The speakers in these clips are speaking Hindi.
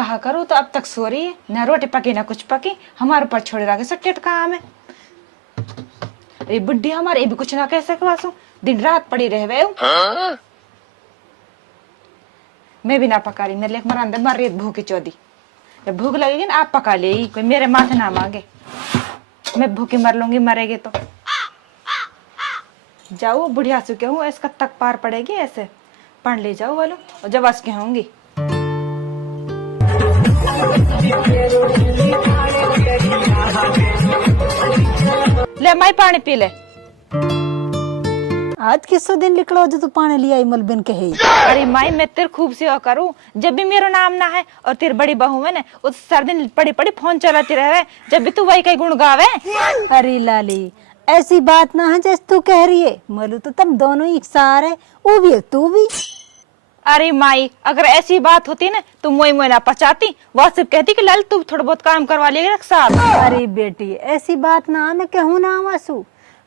कहा करूँ तो अब तक सो रही है, ना रोटी पकी ना कुछ पकी, हमारे ऊपर छोड़ रहा सट्टेट काम है। ये बुढ़ी हमारे भी कुछ ना कह सकवासू, दिन रात पड़ी रहे। मैं भी ना पका रही, मेरे लिए मरा अंदर मर रही भूखी चौधी। जब भूख लगेगी ना आप पका ले, कोई मेरे माथे ना मांगे, मैं भूखी मर लूंगी, मरेगी तो जाओ बुढ़िया से कहूँ इसका तक पार पड़ेगी, ऐसे पढ़ ले जाओ वालो और जब बस के होंगी। ले माई पानी पी ले। आज किस दिन निकलो जो तू पानी लिया इमल बिन के है। अरे माई मैं तेरे खूब सेवा करूँ, जब भी मेरा नाम ना है और तेरी बड़ी बहू है ना उस सारे दिन पड़ी पड़ी फोन चलाती रहे, जब भी तू वही कहीं गुण गावे। अरे लाली ऐसी बात ना है जैसे तू कह रही है, मलू तो तुम दोनों ही सार है, वो भी है तू भी। अरे माई अगर ऐसी बात होती ना तो मोई मोई ना पचाती, वो सिर्फ कहती कि लाल तू थोड़ा बहुत काम करवा लेगा साथ। अरे बेटी ऐसी बात ना मैं कहूँ ना वासु,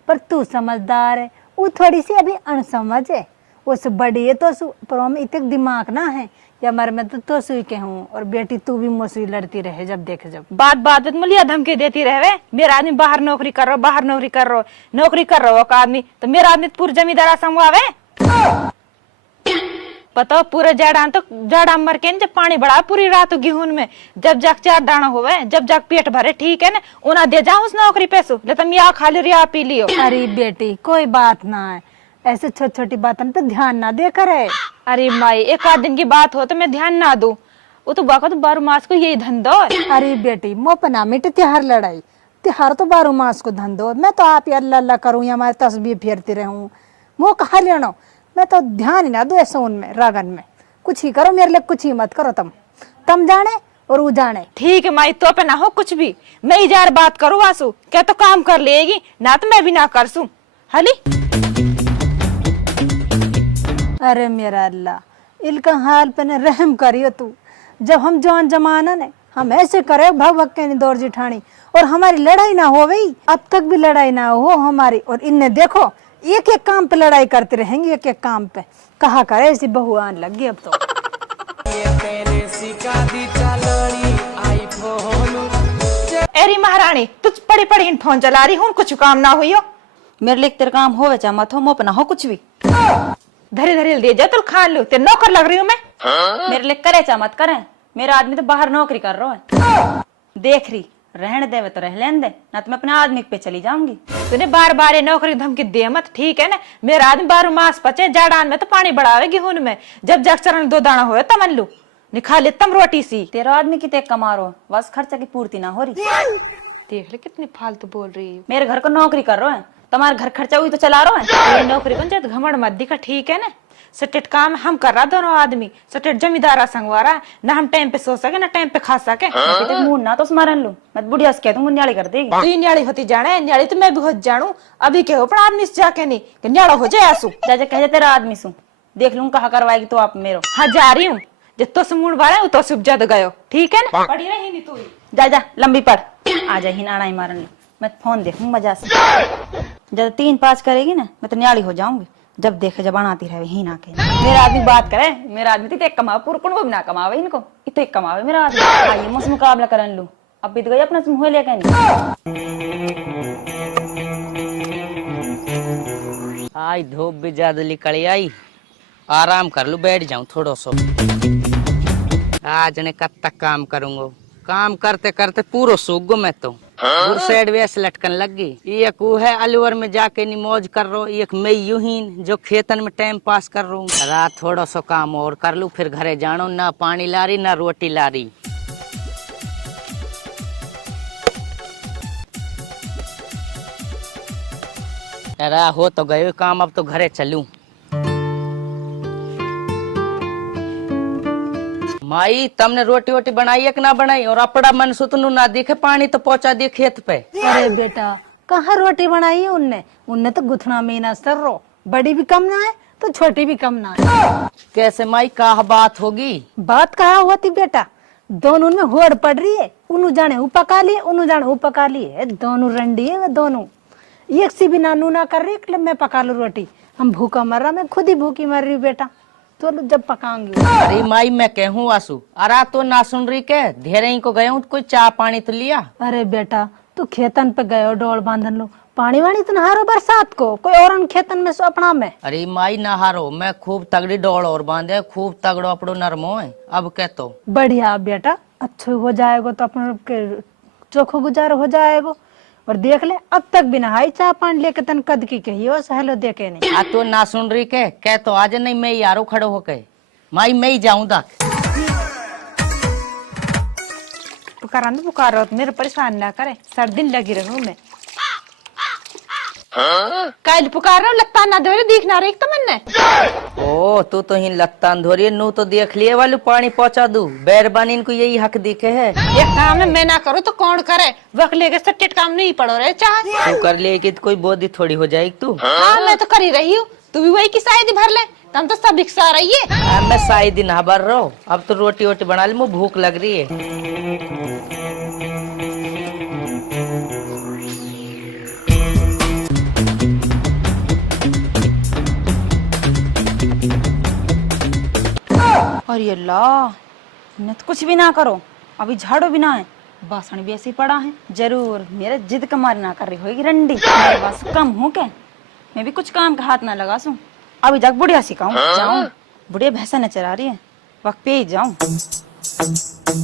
पर तू समझदार है, वो थोड़ी सी अभी अनसमझ है, उस बड़ी है तो पर इतने दिमाग ना है या मर में तो सुई कहूँ। और बेटी तू भी मुझसे लड़ती रहे जब देखे जब बात बात मुलिया धमकी देती रहे। मेरा आदमी बाहर नौकरी कर रहा, बाहर नौकरी कर रहा, नौकरी कर रहा का आदमी तो मेरा आदमी पूरी जमींदारा संगवावे। पता पूरे जाड़ा तो जाड़ा मर के जब पानी बढ़ा पूरी रात गेहूं में, जब जाग 4 दाना होवे, जब जाग पेट भरे ठीक है ना, उन्हें दे जाऊं उस नौकरी पैसों ले तुम या खा लियो पी लियो। अरे बेटी कोई बात ना है, ऐसे छोटी छोटी बातों पे ध्यान ना दे करे। अरे माई एक आध दिन की बात हो तो मैं ध्यान ना दूं, वो तो बाका तो 12 मास को यही धंधो। अरे बेटी मोपना मिट त्योहार लड़ाई, त्योहार तो 12 मास को धंधो। मैं तो आप अल्लाह अल्लाह करूँ या हमारे तस्वीर फेरती रहूं, वो कहा लेना, मैं तो ध्यान ही ना दो ऐसे उनमें रागन में। कुछ ही करो मेरे लिए, कुछ ही मत करो, तुम जाने और वो जाने। ठीक है माई तो पे ना हो कुछ भी, मैं ही जार बात करूँ वासु क्या तो काम कर लेगी ना, तो मैं भी ना कर सू हली। अरे मेरा अल्लाह इनका हाल पे न रहम करियो तू, जब हम जवान जमाना ने हम ऐसे करे भग भग के दौड़ जिठानी और हमारी लड़ाई ना हो गई, अब तक भी लड़ाई ना हो हमारी। और इनने देखो एक एक काम पे लड़ाई करते रहेंगे, एक एक काम पे कहा करे ऐसी बहू आने लगी अब तो। एरी महारानी तुझ पड़ी पड़ी इन फोन चला रही हूँ, कुछ काम ना हुई हो। मेरे लिए तेरे काम हो चाहे मत हो, मोप ना हो कुछ भी। धरे धरे दे जा तो खा लो, तेरे नौकर लग रही हूँ मैं। मेरे लिए करे चाहे मत करे, मेरा आदमी तो बाहर नौकरी कर रहा है, देख रही रहने दे तो रह लेने दे, ना तो मैं अपने आदमी पे चली जाऊंगी। तूने बार बार ये नौकरी धमकी दे मत, ठीक है ना। मेरा आदमी 12 मास पचे, जाड़ान में तो पानी बढ़ावे गेहूं में, जब जग चरण 2 दाना हो तमन लू निखा ले तम रोटी सी। तेरा आदमी कितने कमा रहा, बस खर्चा की पूर्ति ना हो रही। देख ले कितनी फालतू बोल रही है। मेरे घर को नौकरी कर रहा है, तुम्हारे घर खर्चा हुई तो चला रहा है। ये नौकरी कौन जात घमंड मत दिखा, ठीक है ना। सटेट काम हम कर रहा दोनों आदमी, सटेट जमींदारा संगवारा ना, हम टाइम पे सो सके ना टाइम पे खा सके। मुंह ना तो स्मरण लू, मैं बुढ़िया से कह दूंगी न्याली कर देगी। तू न्याली होती जाने, न्याली तो मैं भी हो जानू, अभी के अपना आदमी से जाके नहीं कि न्याला हो जाए आंसू। जा कहे तेरा आदमी सु देख लूं कहा करवाएगी तो आप मेरो। हाँ जा रही हूँ, जितो से मूड वाला तो से उपजद गयो, ठीक है ना। पड़ी रही नहीं तू जा लंबी पड़, आ जा ही नाना ही मारन ली, मैं फोन देखूं मजा से। जब 3-5 करेगी ना मैं तो न्याली हो जाऊंगी, जब देखे जब आती रहे ही ना के। मेरा आदमी बात करे, मेरा आदमी तो एक कमावे पूरा कुन वो भी ना कमावे, इनको इतो एक कमावे मेरा आदमी। आइए मुझसे मुकाबला करन लू, अब बीत गई अपना मुँह लेके नहीं। आई धूप भी ज्यादा निकली आई, आराम कर लू बैठ जाऊं थोड़ा सो। आज ने कब तक काम करूंगा, काम करते करते पूरा सूख गो मैं तो। साइड वैसे लटकन लग गई। एक वो है अलवर में जाके नी मौज कर रो, एक मैं यूं ही जो खेतन में टाइम पास कर रू। रात थोड़ा सा काम और कर लू फिर घरे जानो, ना पानी ला रही ना रोटी ला रही। अरे हो तो गयो काम, अब तो घरे चलूं। माई तुमने रोटी वोटी बनाई है कि ना बनाई, और अपना मन सुतनू ना दिखे, पानी तो पहुंचा दिए खेत पे। अरे बेटा कहाँ रोटी बनाई है उनने तो गुथना में ना सर रो, बड़ी भी कम ना है तो छोटी भी कम ना है। कैसे माई कहा बात होगी? बात कहा होती बेटा, दोनों में होड़ पड़ रही है, उन्हों जाने वो पका लिए, उन्हों जाने वो पका लिए, दोनों रंडी है, दोनों एक सी भी नानू ना कर रही, मैं पका लू रोटी, हम भूखा मर रहा, मैं खुद ही भूखी मर रही बेटा। तो जब पकाऊंगी। अरे माई मैं कहूँ वासु, अरे तो ना सुन रही के धेरे ही को गए हूँ, कोई चाय पानी तो लिया। अरे बेटा तू खेतन पे गए हो, डोल बांधन लो, पानी वानी तो नहारो बरसात को, कोई और खेतन में सो अपना में। अरे माई नहारो, मैं खूब तगड़ी डोल और बांधे, खूब तगड़ो अपड़ो नरमो है। अब कहतो बढ़िया बेटा, अच्छो हो जाएगा तो अपन के चोखो गुजारो हो जाएगा। और देख ले अब तक भी नहाई चाह पानी लेके तन कद की कही हो सहलो देखे नहीं। आ तो ना सुन रही के कहतो आज नहीं मैं यारो खड़ो होके माई मैं ही जाऊं दा। पुकारो तो मेरे परेशान ना करे, सर्दी लगी रहूं मैं। कल पुकार रहा हूँ, लगता ना धोरे दिख ना रही तो मन ओ तू तो ही लगता धोरी नू तो देख लिए वालू पानी पहुंचा दू, बैरबानी इनको यही हक दिखे है। एक काम है मैं ना करूँ तो कौन करे, वक्त लेके सट्टेट काम नहीं पड़ो रहे चाह। तू कर ले कि कोई बोधी थोड़ी हो जाएगी तू। हाँ मैं तो कर ही रही हूँ, तू भी वही की शायद भर ले, तुम तो सब भिक्षा रही है। मैं साई दिन भर रहा हूँ, अब तो रोटी वोटी बना ली, मुझे भूख लग रही है। और ये अल्लाह, न तो कुछ भी ना करो, अभी झाड़ू भी ना है, बासन भी ऐसे ही पड़ा है। जरूर मेरे जिद कमारी ना कर रही होगी रंडी, मेरे पास कम हूँ क्या, मैं भी कुछ काम का हाथ ना लगा सूं। अभी जाके बुढ़िया सिखाऊं, जाऊं बुढ़िया भैंसा न चरा रही है, वक्त पे ही जाऊं।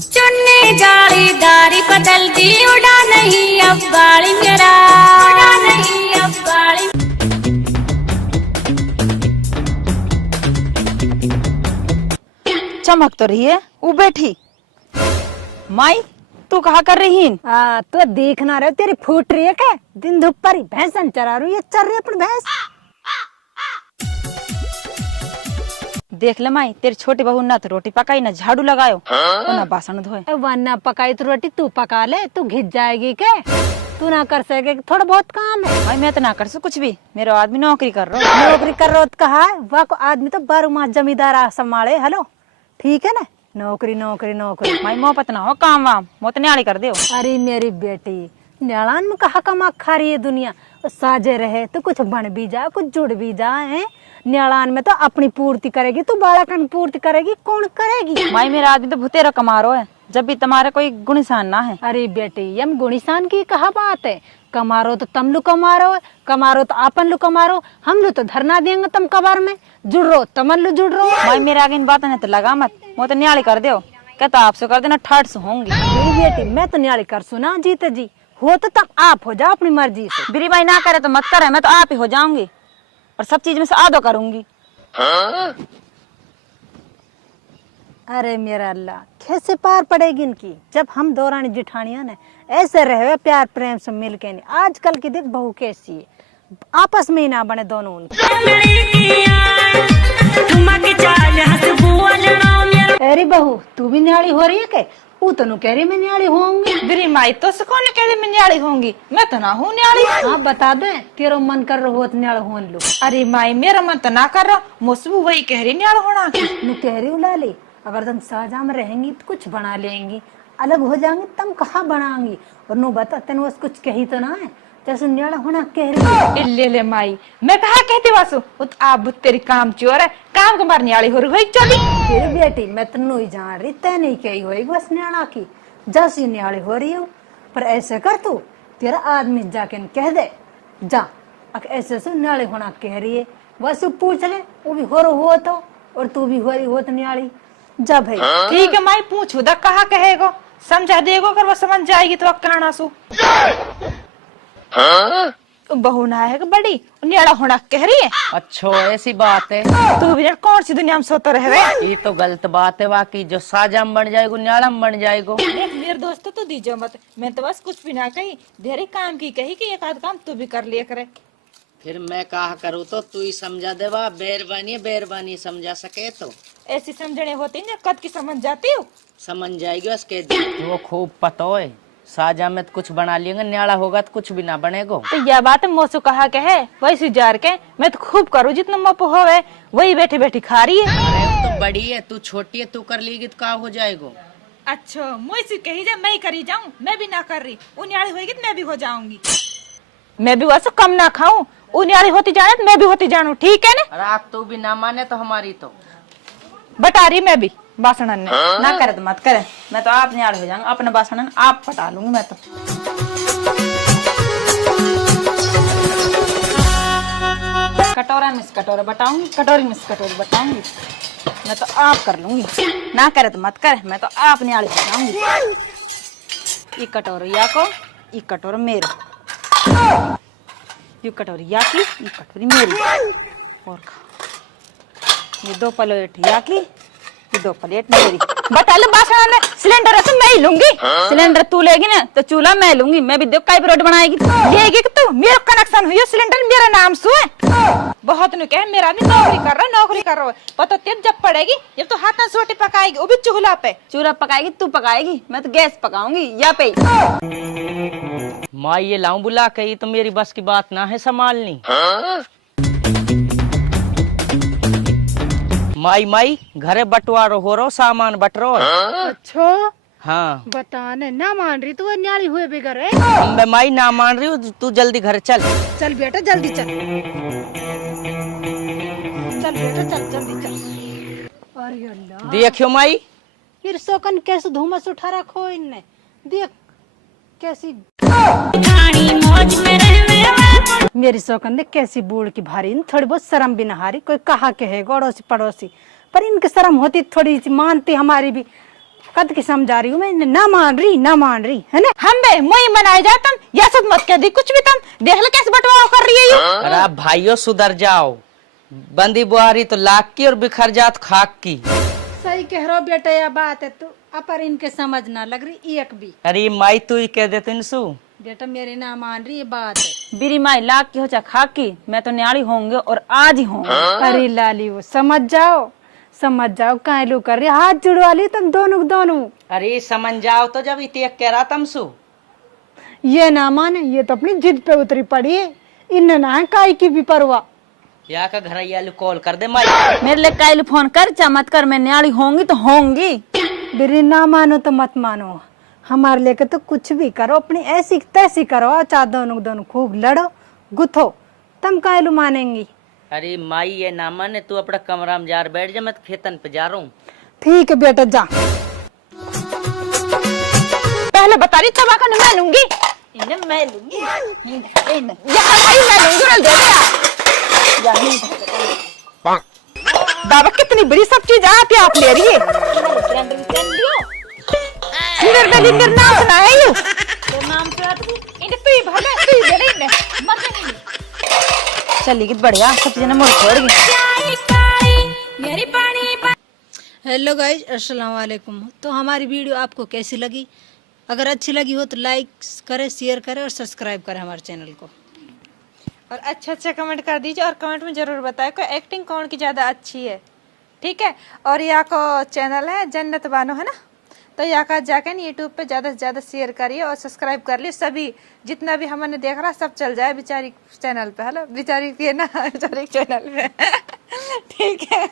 चुन्नी जालीदारी बदलती, उड़ा नहीं अब गाड़ी मेरा, उड़ा नहीं अब गाड़ी। चमक तो रही है वो बैठी। माई तू कहा कर रही है? तो देखना रहे तेरी फूट रही है क्या, दिन धूप पर ही भैंसन चरा रही है, चल रही है अपनी भैंस। देख ले माई, तेरी छोटी बहू ना तो रोटी पकाई ना झाड़ू लगायो और ना बासन धोए। वरना पकाई तो रोटी तू पका ले, तू घिस जाएगी क्या, तू ना कर सके, थोड़ा बहुत काम है। भाई मैं तो ना कर सू कुछ भी, मेरा आदमी नौकरी कर रहा हूँ। नौकरी कर रहा कहा वह को आदमी तो 12 माह जमींदार संभाले। हेलो ठीक है ना, नौकरी नौकरी नौकरी। माई मोह पतना हो काम वाम, मोह तो न्याली कर दे। अरे मेरी बेटी, न्यालान में कहा कमा खा रही है दुनिया, साजे रहे तो कुछ बन भी जा, कुछ जुड़ भी जाए। न्यालान में तो अपनी पूर्ति करेगी, तू बालकन पूर्ति करेगी, कौन करेगी। माई मेरा आदमी तो भुतेरा कमारो है, जब भी तुम्हारे कोई गुणसान ना है। अरे बेटी यम गुणिसान की कहा बात है, कमारो तो तम लो कमारो, कमारो तो आपन लो कमारो, हम लो तो धरना देंगे तुम कबार में, जुड़ रो तमन लो जुड़ रो। माई मेरे आगे इन बात है तो लगा मत, वो तो न्याली कर दो, कहता आपसे कर देना ठट से होंगी। मेरी बेटी मैं तो न्याली कर सुना जीते जी, हो तो तब आप हो जाओ अपनी मर्जी से। बिरी माई ना करे तो मत करे, मैं तो आप ही हो जाऊंगी और सब चीज में से आधो करूंगी। अरे मेरा अल्लाह, कैसे पार पड़ेगी इनकी, जब हम दो रानी जिठानियां ने ऐसे रहे प्यार प्रेम से मिल के। नहीं आजकल की देख बहू कैसी है, आपस में ही ना बने दोनों उनकी। अरे बहू तू भी न्याली हो रही है क्या, वो तो कह रही मैं न्याली होंगी। बिरी माई तो कौन कह रही मैं न्याली होंगी, मैं तो ना हूँ न्याली। हाँ बता दे, तेरा मन कर रहा हो तो न्याल हो लो। अरे माई मेरा मन तो ना कर रहा, मुझसे वही कह रही न्याल होना की। मैं कह रही हूँ लाली, अगर तुम शाहजहां में रहेंगी तो कुछ बना लेंगी, अलग हो जाएंगी तुम कहाँ बनाएंगी। और नो बता तेन बस कुछ कही तो ना है, जैसे न्याला होना कह रही। ले माई मैं कहा कहती वासु, आप तेरी काम चोर है, काम के मार न्याली हो रही चली। तेरी बेटी मैं तो नहीं जान रही, तय नहीं कही होगी बस न्याला की, जैसी न्याली हो रही हो। पर ऐसे कर तू, तेरा आदमी जाके कह दे जा, ऐसे से न्याली होना कह रही है, बस पूछ ले, वो भी हो तो, और तू भी हो रही हो तो न्याली जा भाई। ठीक है माई पूछू दा कहा कहेगो, समझा देगो, अगर वो समझ जाएगी तो कहना सु। बहू ना है बड़ी न्याड़ा होना कह रही है। अच्छा ऐसी बात है, तू भी कौन सी दुनिया में सोता रहे। ये तो गलत बात है वाकई, जो साजाम बन जाएगो न्याड़म बन जाएगो। मेरे दोस्त तो दीजिए मत, मैं तो बस कुछ भी ना कही, ढेरे काम की कही कि एक आध काम तू भी कर लिया करे। फिर मैं कहा करूँ तो तू ही समझा दे, वाह बेरबानी समझा सके तो। ऐसी समझने होती ना कद की समझ जाती हूँ, समझ जाएगी उसके वो खूब पता है, साजा में तो कुछ बना लेंगे, न्याड़ा होगा तो कुछ भी ना बनेगो। तो यह बात मौसू कहा के है, वैसी जार के मैं तो खूब करूँ, जितना मप होवे वही बैठी बैठी खा रही है। अरे वो तो बड़ी है, तू छोटी है, तू कर लेगी तो क्या हो जाएगो। अच्छा मुझसे कही जाए मैं करी जाऊँ, मैं भी ना कर रही, वो न्याड़ी होगी तो मैं भी हो जाऊंगी, मैं भी वैसे कम ना खाऊं, वो न्याड़ी होती जाने तो मैं भी होती जानू, ठीक है ना। रात तू भी ना माने तो हमारी तो बटा रही मैं भी बासण ने। ना करे तो मत करे, मैं तो आप न्याल हो जाऊंगा, अपने बासन आप पटा लूंगी मैं तो। कटोरा मिस कटोरा बटाऊंगी, कटोरी मिस कटोरी बटाऊंगी, मैं तो आप कर लूंगी। ना करे तो मत करे, मैं तो आप न्याल हो जाऊंगी। ये कटोरिया को, ये कटोरा मेरे, ये कटोरिया की, ये कटोरी मेरी। और खा। ये 2 प्लेट या की, ये 2 प्लेट मेरी। बता लो बासण ने, सिलेंडर है तो मैं ही लूंगी। सिलेंडर तू लेगी ना तो चूल्हा मैं लूंगी, मैं भी देख काई रोटी बनाएगी। लेगी कि तू, मेरा कनेक्शन हुई सिलेंडर मेरा नाम सु है। बहुत नु कहे मेरा आदमी नौकरी कर रहा है, पता तेज जब पड़ेगी जब तो हाथ ना रोटी पकाएगी, वो भी चूल्हा पे। चूल्हा पकाएगी तू पकाएगी, मैं तो गैस पकाऊंगी या पे। माई ये लाऊं बुला के, ये तो मेरी बस की बात ना है संभालनी। माई घरे बंटवारो हो रहो, सामान बट रहो। अच्छा हाँ बताने ना मान रही तू, न्याली हुए बिगर है। मैं माई ना मान रही हूँ, तू जल्दी घर चल। चल बेटा जल्दी चल, चल बेटा चल जल्दी चल। अरे अल्लाह, देखियो माई, फिर सोकन कैसे धुमस उठा रखो इनने, देख कैसी ठाणी मौज में रहने वाला। मेरी सोकन ने कैसी बूढ़ की भारी, इन थोड़ी बहुत शर्म भी नहारी। कोई कहा के है अड़ोसी पड़ोसी, पर इनकी शर्म होती थोड़ी सी, मानती हमारी भी। कद की समझा रही हूँ मैं, ना मान रही है ना। हम बे मुई मनाए जातम या सब मत कह दी कुछ भी, तम देख ले कैसे बंटवारा कर रही है ये। अरे भाइयों सुधर जाओ, बंदी बुआरी तो लाख की और बिखर जात खाक की। सही कह रहा बेटा, यह बात है। तू अपर इनके समझ ना लग रही एक भी। अरे माई तू ही कह दे तिनसु। बेटा मेरी ना मान रही, ये बात है। बीरी माई लाख की हो चाहे खाक की, मैं तो न्याली होंगे और आज ही होंगे। अरे लाली वो समझ जाओ कायलू कर रही, हाथ जुड़वा ली तुम दोनों। अरे समझ जाओ तो जब इतने कह रहा तमसु। ये ना माने, ये तो अपनी जिद पे उतरी पड़ी है। इन्हें ना है काय की भी परवाह। या का घर कॉल कर दे माई। मेरे लिए काइल फोन कर चाहे मत कर, मैं न्याली होंगी तो होंगी। बिरी ना मानो तो मत मानो, हमारे लेके तो कुछ भी करो, अपनी ऐसी तैसी करो, चाहे दोनों खूब लड़ो गुथो, तुम कायलू मानेंगी। अरे माई ये ना माने, तू अपना कमरा में जा बैठ जा, मैं तो खेतन पे जा रहा हूँ। ठीक है बेटा जा। पहले बता रही तब आकर मैं लूंगी, इन्हें मैं लूंगी। यहाँ भाई मैं लूंगी ना, दे दिया। बाबा कितनी बड़ी सब चीज आप ले रही है। सिलेंडर नाम सुना है यू, तो नाम से आती इन्हें पी भले पी दे रही है मत नहीं। चली गई बढ़िया, सब चीजें मोड़ छोड़ गई। प्यारी कारी मेरी पानी हेलो गाइज, अस्सलाम वालेकुम। तो हमारी वीडियो आपको कैसी लगी? अगर अच्छी लगी हो तो लाइक करें, शेयर करें और सब्सक्राइब करें हमारे चैनल को। और अच्छा कमेंट कर दीजिए, और कमेंट में जरूर बताएं कोई एक्टिंग कौन की ज्यादा अच्छी है, ठीक है। और यहाँ को चैनल है जन्नत बानो, है ना, तो यहाँ का जाकर यूट्यूब पे ज़्यादा से ज़्यादा शेयर करिए और सब्सक्राइब कर लिए। सभी जितना भी हमने देख रहा सब चल जाए बेचारी चैनल पे, हेलो बेचारी के ना बेचारी चैनल पे ठीक है।